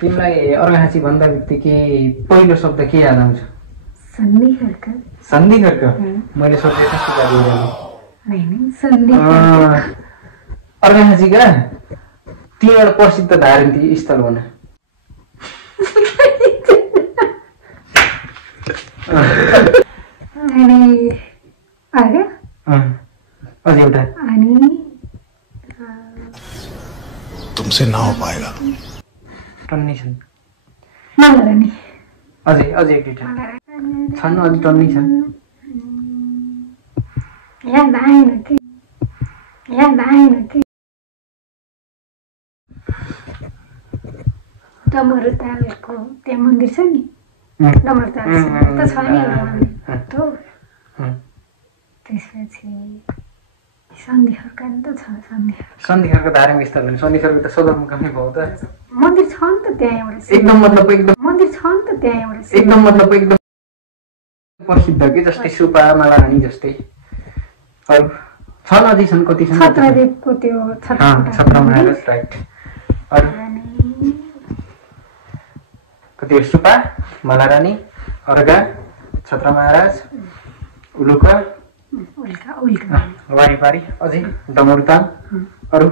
तिमीलाई अर्घाखाँची भन्दा बित्तिकै पहिलो शब्द के याद आउँछ? सन्धि खर्क। सन्धि खर्क? मैले सोचे कस्तो अर्घाखाँचीका तीनवटा प्रसिद्ध धार्मिक स्थल हुन अझै एउटा तुमसे ना हो पाएगा। टन्नी छन् मालारानी। अझै एक दुईटा छन् अझै टन्नी छन्। याद आएन कि डमरुतालको त्यहाँ मन्दिर छ नि डमरुताल त छ नि हो। त्यसपछि सन्धि खर्क त छ। सन्धि खर्क धार्मिक स्थल हो। सन्धि खर्क त सदरमुकामै भयो त। मन्दिर छ नि त त्यहाँ एउटा एकदम मन्दिर छ नि त त्यहाँ एउटा एकदम प्रसिद्ध कि जस्तै सुपा मालारानी जस्तै अरू छन् अझै छन् कति छन्? छत्रदेवको त्यो छत्र महाराज राइट। अरू कति सुपा मालारानी अर्घा छत्र महाराज उल्का वारिपारी अझै डमरुताल अरू